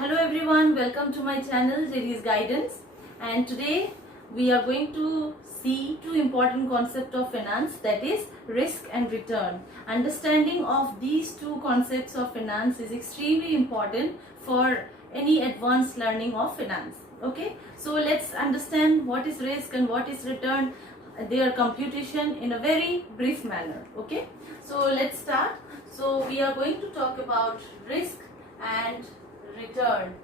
Hello everyone, welcome to my channel JD's Guidance, and today we are going to see two important concepts of finance, that is risk and return. Understanding of these two concepts of finance is extremely important for any advanced learning of finance. Okay, so let's understand what is risk and what is return, their computation in a very brief manner. Okay, so let's start. So we are going to talk about risk and return.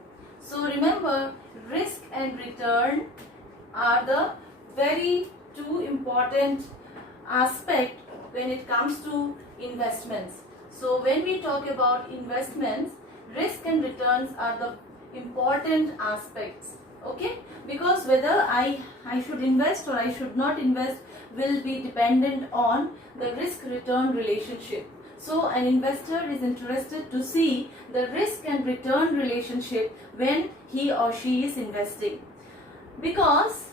So remember, risk and return are the very two important aspect when it comes to investments. So when we talk about investments, risk and returns are the important aspects. Okay, because whether I should invest or I should not invest will be dependent on the risk return relationship. So an investor is interested to see the risk and return relationship when he or she is investing, because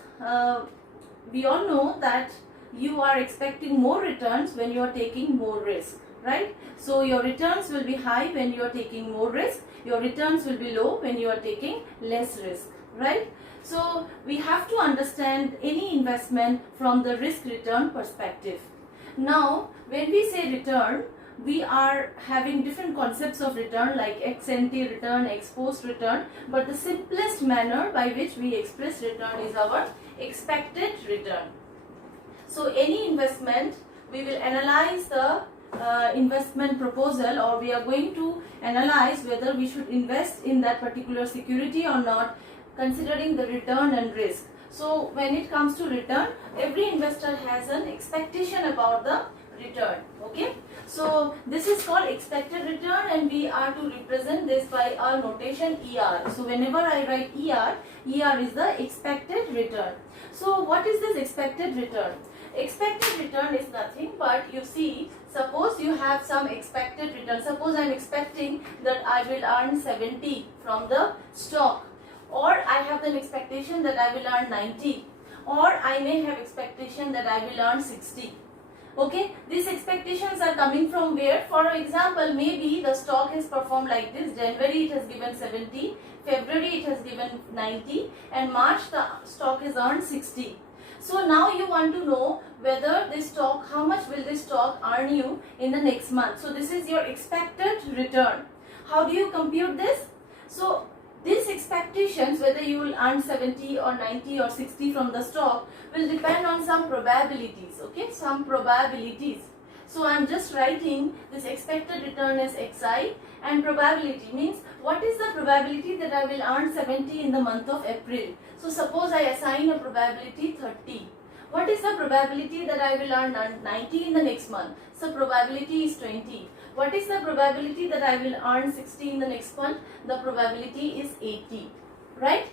we all know that you are expecting more returns when you are taking more risk, right? So your returns will be high when you are taking more risk, your returns will be low when you are taking less risk, right? So we have to understand any investment from the risk return perspective. Now when we say return, we are having different concepts of return like ex ante return, ex post return, but the simplest manner by which we express return is our expected return. So any investment, we will analyze the investment proposal, or we are going to analyze whether we should invest in that particular security or not, considering the return and risk. So when it comes to return, every investor has an expectation about the return. Okay, so this is called expected return, and we are to represent this by our notation ER. So whenever I write ER, ER is the expected return. So what is this expected return? Expected return is nothing but, you see, suppose you have some expected return. Suppose I am expecting that I will earn 70 from the stock, or I have an expectation that I will earn 90, or I may have expectation that I will earn 60. Okay, these expectations are coming from where? For example, maybe the stock has performed like this. January it has given 70, February it has given 90, and March the stock has earned 60. So now you want to know whether this stock, how much will this stock earn you in the next month. So this is your expected return. How do you compute this? So these expectations, whether you will earn 70 or 90 or 60 from the stock, will depend on some probabilities. Okay, some probabilities. So I am just writing this expected return as XI, and probability means what is the probability that I will earn 70 in the month of April. So suppose I assign a probability 30. What is the probability that I will earn 90 in the next month? So probability is 20. What is the probability that I will earn 60 in the next month? The probability is 80, right?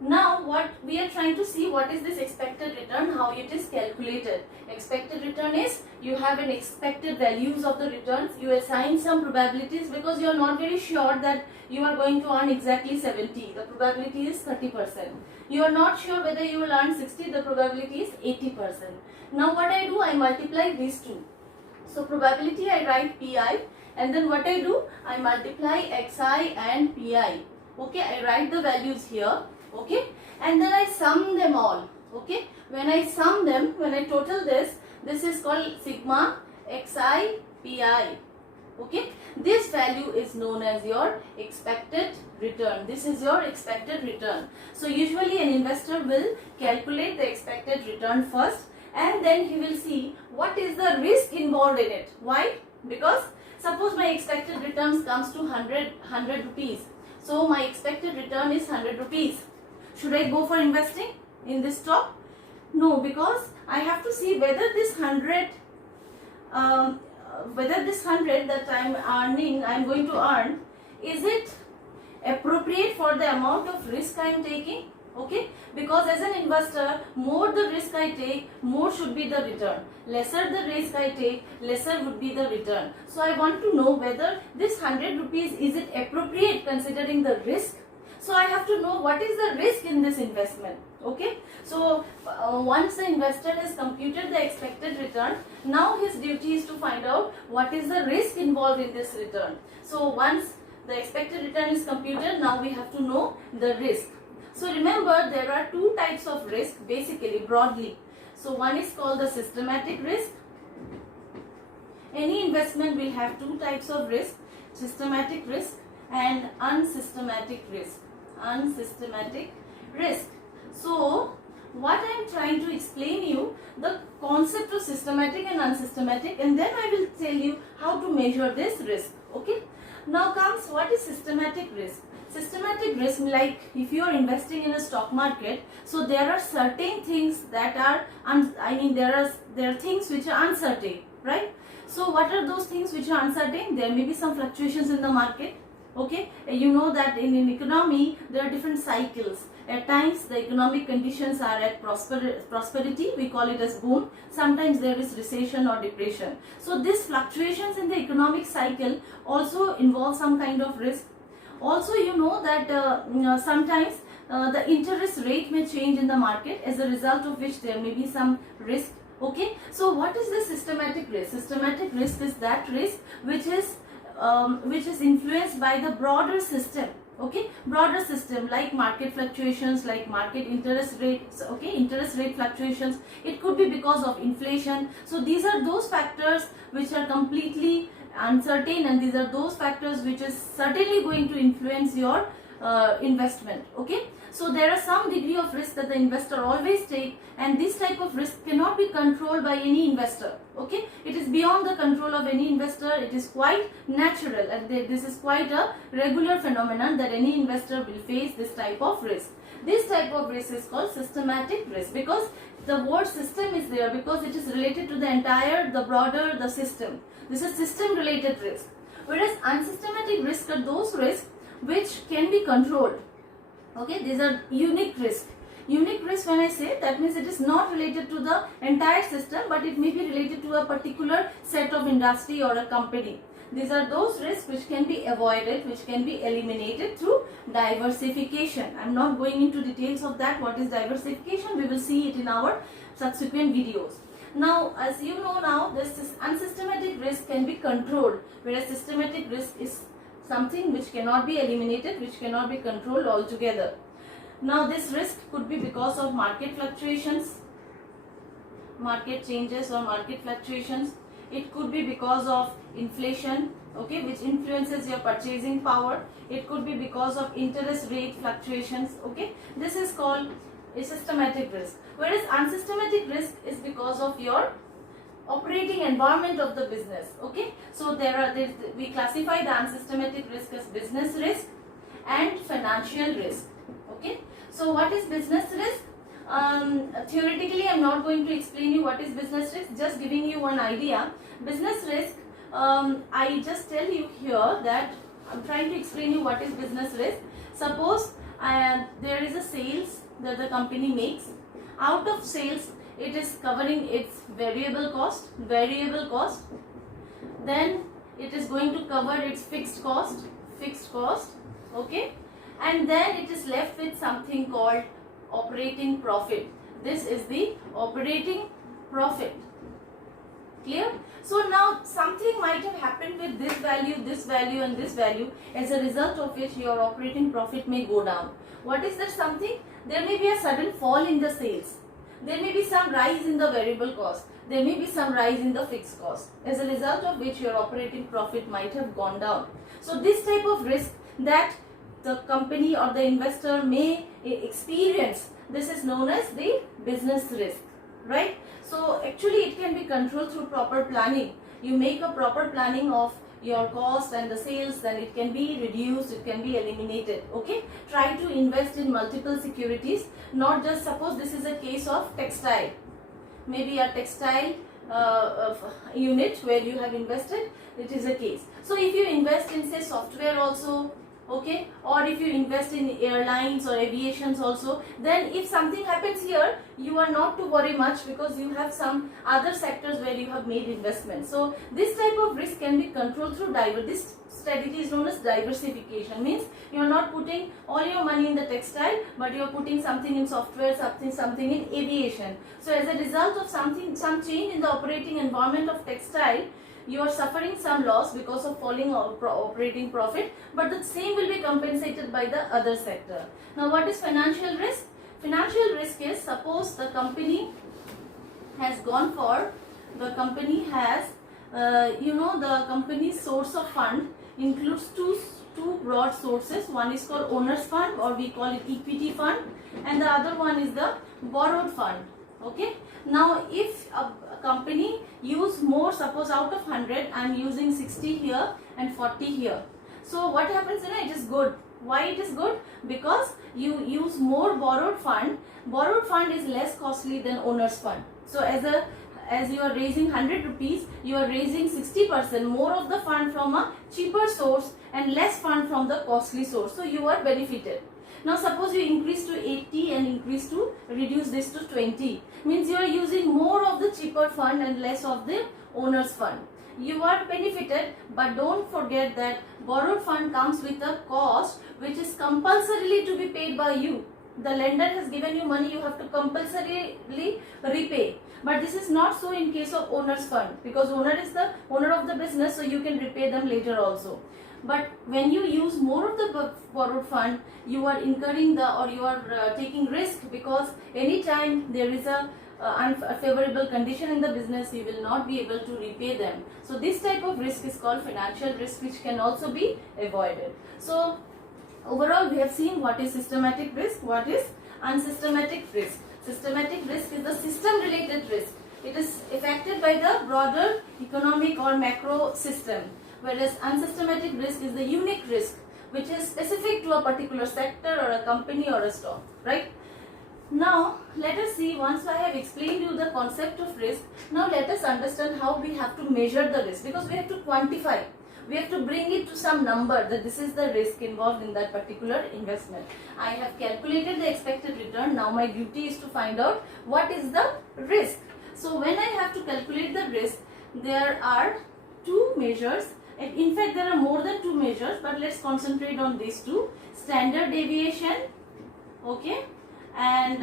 Now what we are trying to see, what is this expected return, how it is calculated. Expected return is, you have an expected values of the returns, you assign some probabilities because you are not very sure that you are going to earn exactly 70, the probability is 30%. You are not sure whether you will earn 60, the probability is 80%. Now what I do, I multiply these two. So probability I write Pi, and then what I do, I multiply Xi and Pi. Okay, I write the values here. Okay, and then I sum them all. Okay, when I sum them, when I total this is called sigma Xi Pi. Okay, this value is known as your expected return. This is your expected return. So usually an investor will calculate the expected return first, and then he will see what is the risk involved in it. Why? Because suppose my expected returns comes to 100 rupees. So my expected return is 100 rupees. Should I go for investing in this stock? No, because I have to see whether this 100 that I am earning, I am going to earn, is it appropriate for the amount of risk I am taking? Okay, because as an investor, more the risk I take, more should be the return. Lesser the risk I take, lesser would be the return. So I want to know whether this 100 rupees, is it appropriate considering the risk? So I have to know what is the risk in this investment. Okay, so once the investor has computed the expected return, now his duty is to find out what is the risk involved in this return. So once the expected return is computed. Now we have to know the risk. So remember, there are two types of risk basically, broadly. So one is called the systematic risk. Any investment will have two types of risk, systematic risk and unsystematic risk. Unsystematic risk. So what I am trying to explain you, the concept of systematic and unsystematic, and then I will tell you how to measure this risk. Okay. Now comes what is systematic risk. Systematic risk, like if you are investing in a stock market, so there are certain things that are, there are things which are uncertain, right? So what are those things which are uncertain? There may be some fluctuations in the market. Okay, you know that in economy there are different cycles. At times the economic conditions are at prosperity, we call it as boom. Sometimes there is recession or depression. So these fluctuations in the economic cycle also involve some kind of risk. Also, you know that sometimes the interest rate may change in the market, as a result of which there may be some risk. Okay, so what is the systematic risk? Systematic risk is that risk which is influenced by the broader system. Okay, broader system like market fluctuations, like market interest rates. Okay, interest rate fluctuations. It could be because of inflation. So these are those factors which are completely uncertain, and these are those factors which is certainly going to influence your investment. Okay, so there are some degree of risk that the investor always take, and this type of risk cannot be controlled by any investor. Okay, it is beyond the control of any investor. It is quite natural, and this is quite a regular phenomenon that any investor will face this type of risk. This type of risk is called systematic risk, because the word system is there because it is related to the broader the system. This is system related risk. Whereas unsystematic risk are those risks which can be controlled. Okay, these are unique risk. Unique risk, when I say, that means it is not related to the entire system, but it may be related to a particular set of industry or a company. These are those risks which can be avoided, which can be eliminated through diversification. I am not going into details of that. What is diversification? We will see it in our subsequent videos. Now, as you know now, this unsystematic risk can be controlled, whereas systematic risk is something which cannot be eliminated, which cannot be controlled altogether. Now, this risk could be because of market fluctuations, market changes or market fluctuations. It could be because of inflation, okay, which influences your purchasing power. It could be because of interest rate fluctuations, okay. This is called a systematic risk. Whereas unsystematic risk is because of your operating environment of the business. Okay, so we classify the unsystematic risk as business risk and financial risk. Okay, so what is business risk? Theoretically, I am not going to explain you what is business risk, just giving you one idea. Business risk, I just tell you here that I am trying to explain you what is business risk. Suppose there is a sales that the company makes. Out of sales, it is covering its variable cost, then it is going to cover its fixed cost, okay, and then it is left with something called operating profit. This is the operating profit. Clear? So now something might have happened with this value and this value, as a result of which your operating profit may go down. What is that something? There may be a sudden fall in the sales. There may be some rise in the variable cost. There may be some rise in the fixed cost, as a result of which your operating profit might have gone down. So this type of risk that the company or the investor may experience, this is known as the business risk, right? So actually it can be controlled through proper planning. You make a proper planning of your cost and the sales, then it can be reduced, it can be eliminated. Okay, try to invest in multiple securities, not just, suppose this is a case of textile, maybe a textile unit where you have invested, it is a case. So if you invest in, say, software also, okay, or if you invest in airlines or aviations also, then if something happens here, you are not to worry much, because you have some other sectors where you have made investments. So this type of risk can be controlled through this strategy is known as diversification. Means you are not putting all your money in the textile, but you are putting something in software, something in aviation. So as a result of some change in the operating environment of textile, you are suffering some loss because of falling operating profit, but the same will be compensated by the other sector. Now what is financial risk? Financial risk is, suppose the company has gone for, the company has the company's source of fund includes two broad sources. One is called owner's fund, or we call it equity fund, and the other one is the borrowed fund. Okay, now if a company use more, suppose out of 100 I am using 60 here and 40 here, so what happens, it is good. Why it is good? Because you use more borrowed fund. Borrowed fund is less costly than owner's fund. So as you are raising 100 rupees, you are raising 60% more of the fund from a cheaper source and less fund from the costly source. So you are benefited. Now suppose you increase to 80 and reduce this to 20. Means you are using more of the cheaper fund and less of the owner's fund. You are benefited, but don't forget that borrowed fund comes with a cost which is compulsorily to be paid by you. The lender has given you money, you have to compulsorily repay. But this is not so in case of owner's fund, because owner is the owner of the business, so you can repay them later also. But when you use more of the borrowed fund, you are incurring you are taking risk, because anytime there is a unfavorable condition in the business, you will not be able to repay them. So this type of risk is called financial risk, which can also be avoided. So overall we have seen what is systematic risk, what is unsystematic risk. Systematic risk is the system related risk. It is affected by the broader economic or macro system, whereas unsystematic risk is the unique risk which is specific to a particular sector or a company or a stock, right? Now let us see, once I have explained you the concept of risk, now let us understand how we have to measure the risk, because we have to quantify. We have to bring it to some number that this is the risk involved in that particular investment. I have calculated the expected return. Now my duty is to find out what is the risk. So when I have to calculate the risk, there are two measures. In fact, there are more than two measures, but let's concentrate on these two. Standard deviation, okay, and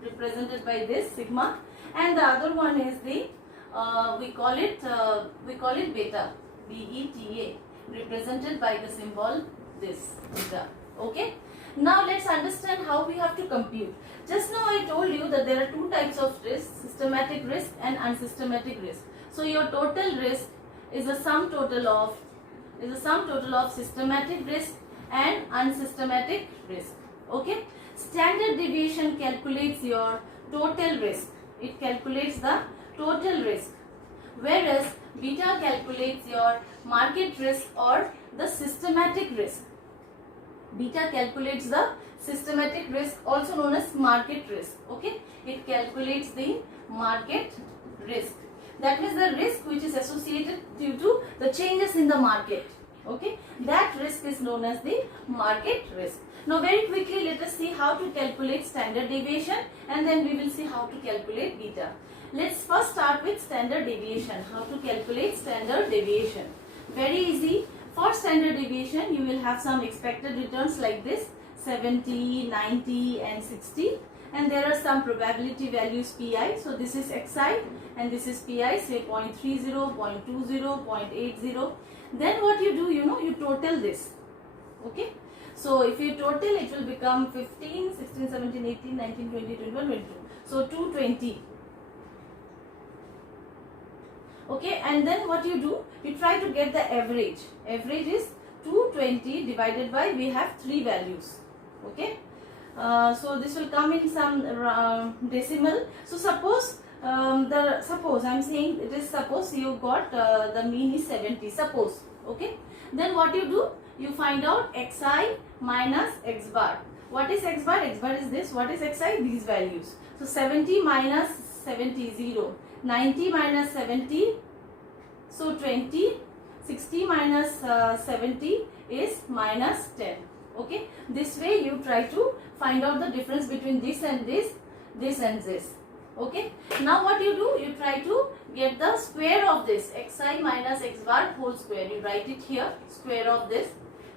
represented by this sigma, and the other one is the we call it beta. BETA, represented by the symbol this beta. Okay. Now let's understand how we have to compute. Just now I told you that there are two types of risk: systematic risk and unsystematic risk. So your total risk is a sum total of systematic risk and unsystematic risk. Okay. Standard deviation calculates your total risk. It calculates the total risk, whereas beta calculates your market risk or the systematic risk. Beta calculates the systematic risk, also known as market risk. Okay, it calculates the market risk. That means the risk which is associated due to the changes in the market. Okay, that risk is known as the market risk. Now very quickly let us see how to calculate standard deviation, and then we will see how to calculate beta. Let's first start with standard deviation. How to calculate standard deviation? Very easy. For standard deviation, you will have some expected returns like this: 70, 90 and 60. And there are some probability values pi. So this is xi and this is pi, say 0.30, 0.20, 0.80. Then what you do, you total this. Okay. So if you total, it will become 15, 16, 17, 18, 19, 20, 21, 22. So 220. Okay, and then what you do, you try to get the average. Average is 220 divided by, we have three values. Okay, so this will come in some decimal. So suppose I'm saying it is, suppose you got the mean is 70. Suppose, okay, then what you do, you find out xi minus x bar. What is x bar? X bar is this. What is xi? These values. So 70 minus 70, 0. 90 minus 70, so 20. 60 minus 70 is minus 10. Okay, this way you try to find out the difference between this and this, this and this. Okay, now what you do, you try to get the square of this, xi minus x bar whole square. You write it here, square of this.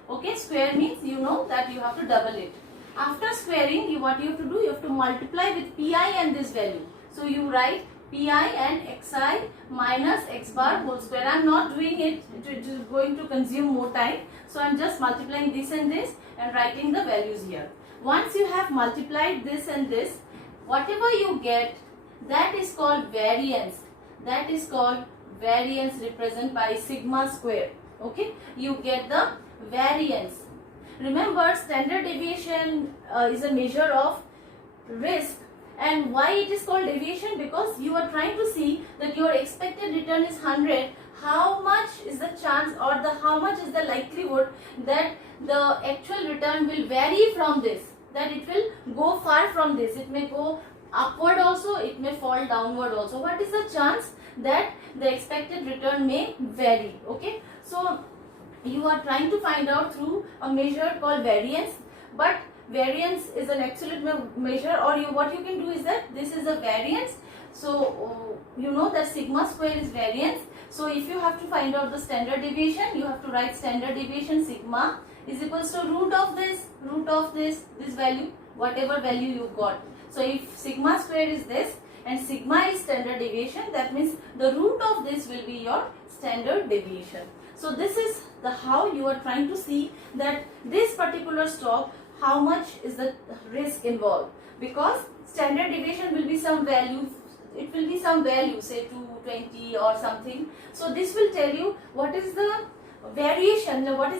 Okay, square means you know that you have to double it. After squaring, what you have to do, you have to multiply with pi and this value. So you write pi and xi minus x bar whole square. I am not doing it, it is going to consume more time. So I am just multiplying this and this and writing the values here. Once you have multiplied this and this, whatever you get, that is called variance. That is called variance, represented by sigma square. Okay, you get the variance. Remember, standard deviation is a measure of risk. And why it is called deviation? Because you are trying to see that your expected return is 100. How much is the chance, or how much is the likelihood that the actual return will vary from this, that it will go far from this. It may go upward also, it may fall downward also. What is the chance that the expected return may vary? Okay, so you are trying to find out through a measure called variance. But variance is an absolute measure, or what you can do is that this is a variance. So you know that sigma square is variance. So if you have to find out the standard deviation, you have to write standard deviation sigma is equals to root of this value, whatever value you got. So if sigma square is this and sigma is standard deviation, that means the root of this will be your standard deviation. So this is the how you are trying to see that this particular stock, how much is the risk involved, because standard deviation will be some value, it will be some value, say 220 or something. So this will tell you what is the variation, what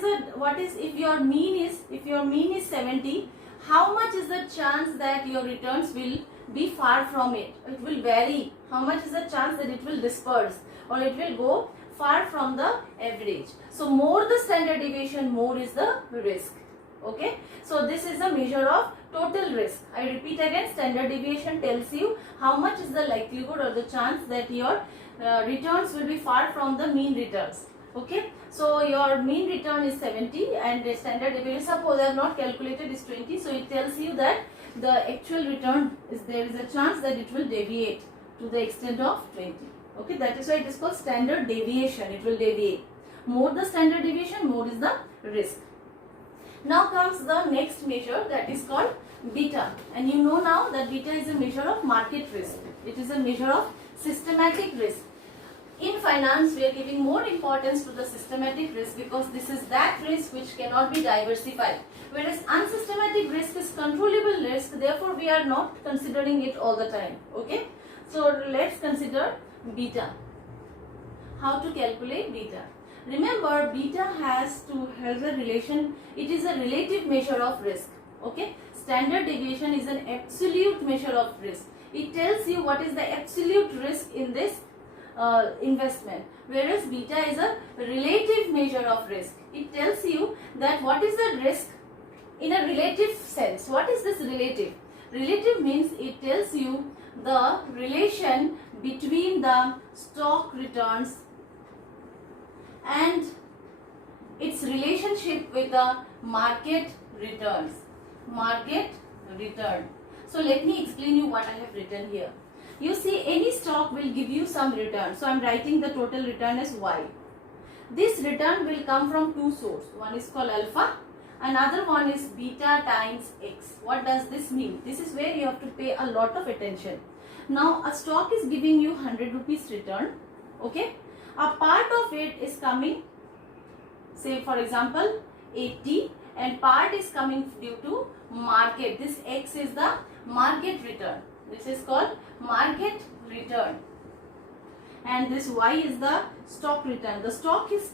is if your mean is 70, how much is the chance that your returns will be far from it. It will vary. How much is the chance that it will disperse or it will go far from the average. So more the standard deviation, more is the risk. Okay, so this is a measure of total risk. I repeat again, standard deviation tells you how much is the likelihood or the chance that your returns will be far from the mean returns. Okay, so your mean return is 70 and the standard deviation, suppose I have not calculated, is 20. So it tells you that the actual return is, there is a chance that it will deviate to the extent of 20. Okay, that is why it is called standard deviation. It will deviate. More the standard deviation, more is the risk. Now comes the next measure, that is called beta. And you know now that beta is a measure of market risk. It is a measure of systematic risk. In finance, we are giving more importance to the systematic risk because this is that risk which cannot be diversified. Whereas unsystematic risk is controllable risk, therefore we are not considering it all the time. Okay, so let's consider beta. How to calculate beta? Remember, beta has a relation, it is a relative measure of risk. Okay, standard deviation is an absolute measure of risk. It tells you what is the absolute risk in this investment, whereas beta is a relative measure of risk. It tells you that what is the risk in a relative sense. What is this relative? Relative means it tells you the relation between the stock returns and its relationship with the market returns. Market return. So let me explain you what I have written here. You see, any stock will give you some return. So I am writing the total return as Y. This return will come from two sources. One is called alpha, another one is beta times X. What does this mean? This is where you have to pay a lot of attention. Now a stock is giving you 100 rupees return. Okay, a part of it is coming, say for example 80, and part is coming due to market. This X is the market return. This is called market return, and this Y is the stock return. The stock is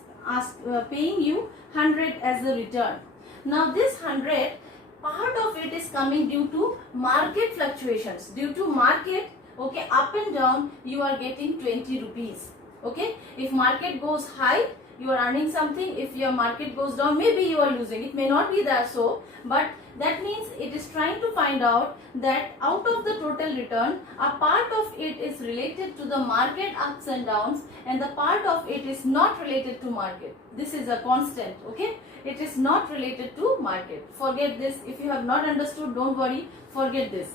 paying you 100 as a return. Now this 100, part of it is coming due to market fluctuations. Due to market, okay, up and down, you are getting 20 rupees. Okay, if market goes high, you are earning something. If your market goes down, maybe you are losing. It may not be that so, but that means it is trying to find out that out of the total return, a part of it is related to the market ups and downs, and the part of it is not related to market. This is a constant. Okay, it is not related to market. Forget this. If you have not understood, don't worry, forget this.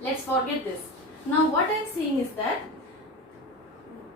Let's forget this. Now what I am saying is that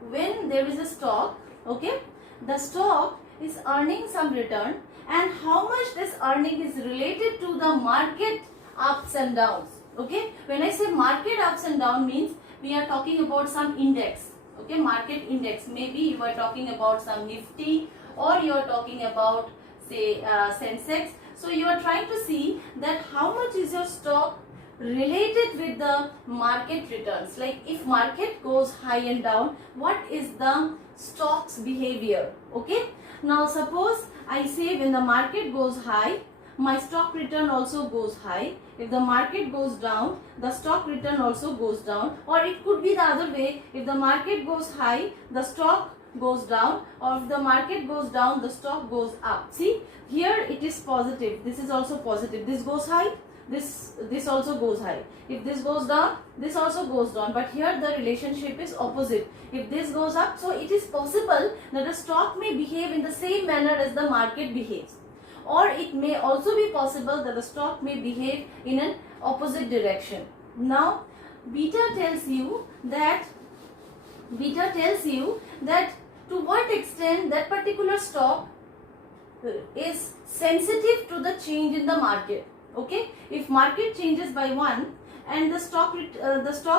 when there is a stock, okay, the stock is earning some return, and how much this earning is related to the market ups and downs. Okay, when I say market ups and down means we are talking about some index, okay, market index. Maybe you are talking about some Nifty, or you are talking about say Sensex. So you are trying to see that how much is your stock related with the market returns. Like if market goes high and down, what is the stock's behavior? Okay, now suppose I say when the market goes high, my stock return also goes high. If the market goes down, the stock return also goes down. Or it could be the other way, if the market goes high, the stock goes down, or if the market goes down, the stock goes up. See, here it is positive, this is also positive, this goes high, this also goes high. If this goes down, this also goes down. But here the relationship is opposite. If this goes up, so it is possible that the stock may behave in the same manner as the market behaves. Or it may also be possible that the stock may behave in an opposite direction. Now, beta tells you that to what extent that particular stock is sensitive to the change in the market. Okay, if market changes by 1 and the stock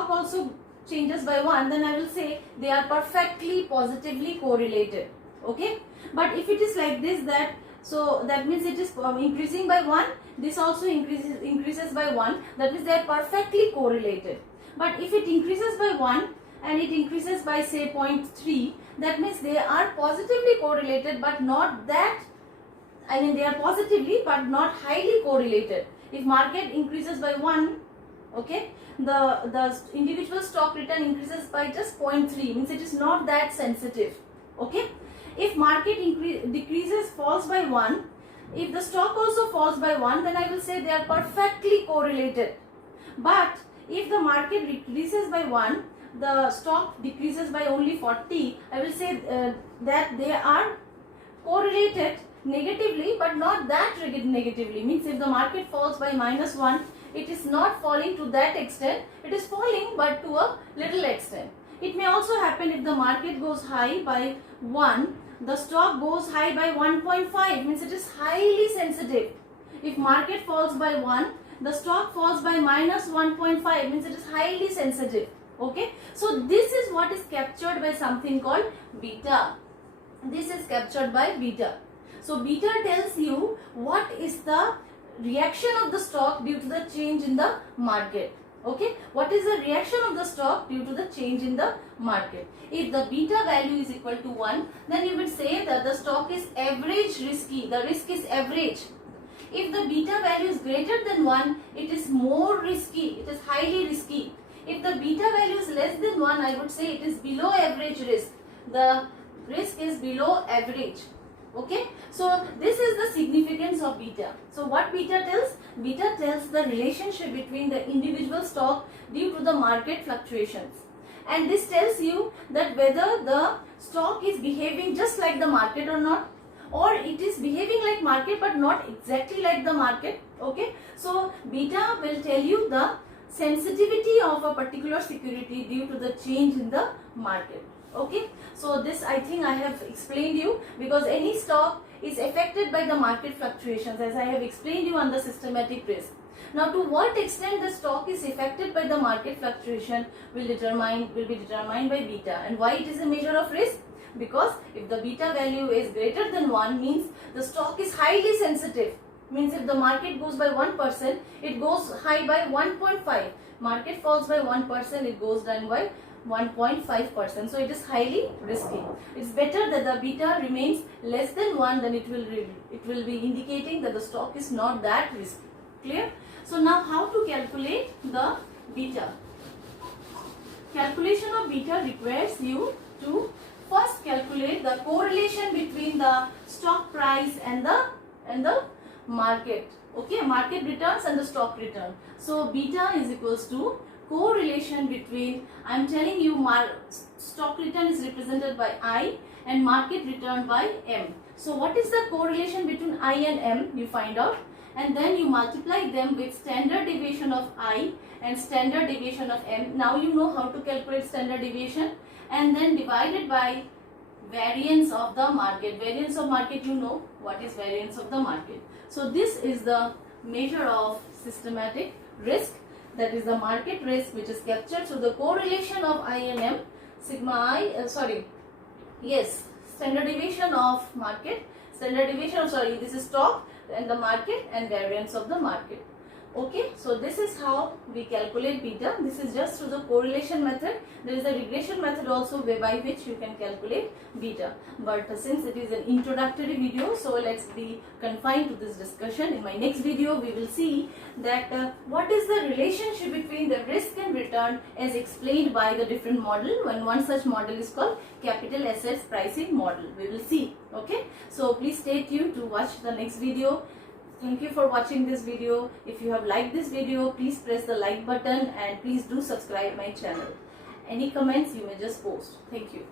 also changes by 1, then I will say they are perfectly positively correlated. Okay, but if it is like this, that means it is increasing by 1, this also increases by 1, that means they are perfectly correlated. But if it increases by 1 and it increases by say 0.3, that means they are positively correlated, but not that, I mean they are positively but not highly correlated. If market increases by 1, okay, the individual stock return increases by just 0.3, means it is not that sensitive. Okay, if market falls by 1, if the stock also falls by 1, then I will say they are perfectly correlated. But if the market decreases by 1, the stock decreases by only 40, I will say that they are correlated negatively, but not that negatively. Means if the market falls by -1, it is not falling to that extent, it is falling but to a little extent. It may also happen if the market goes high by 1, the stock goes high by 1.5, means it is highly sensitive. If market falls by 1, the stock falls by -1.5, means it is highly sensitive. Okay, so this is what is captured by something called beta. This is captured by beta. So beta tells you what is the reaction of the stock due to the change in the market. Okay, what is the reaction of the stock due to the change in the market? If the beta value is equal to 1, then you will say that the stock is average risky, the risk is average. If the beta value is greater than 1, it is more risky, it is highly risky. If the beta value is less than 1, I would say it is below average risk. The risk is below average. Okay, so this is the significance of beta. So what beta tells? Beta tells the relationship between the individual stock due to the market fluctuations. And this tells you that whether the stock is behaving just like the market or not, or it is behaving like market but not exactly like the market. Okay, so beta will tell you the sensitivity of a particular security due to the change in the market. Okay, so this I think I have explained you, because any stock is affected by the market fluctuations, as I have explained you on the systematic risk. Now to what extent the stock is affected by the market fluctuation will be determined by beta. And why it is a measure of risk? Because if the beta value is greater than 1, means the stock is highly sensitive. Means if the market goes by 1%, it goes high by 1.5. Market falls by 1%, it goes down by 1.5%. So it is highly risky. It's better that the beta remains less than 1, then it will be indicating that the stock is not that risky. Clear? So now how to calculate the beta? Calculation of beta requires you to first calculate the correlation between the stock price and the market. Okay, market returns and the stock return. So beta is equals to correlation between, I am telling you, stock return is represented by I and market return by M. So what is the correlation between I and M? You find out, and then you multiply them with standard deviation of I and standard deviation of M. Now you know how to calculate standard deviation, and then divided by variance of the market. Variance of market, you know what is variance of the market. So this is the measure of systematic risk. that is the market risk, which is captured through the correlation of I and M, sigma I, standard deviation of market, this is stock and the market and variance of the market. Okay, so this is how we calculate beta. This is just through the correlation method. There is a regression method also by which you can calculate beta. But since it is an introductory video, so let's be confined to this discussion. In my next video, we will see that what is the relationship between the risk and return as explained by the different model. When one such model is called capital assets pricing model. We will see. Okay, so please stay tuned to watch the next video. Thank you for watching this video. If you have liked this video, please press the like button and please do subscribe my channel. Any comments you may just post. Thank you.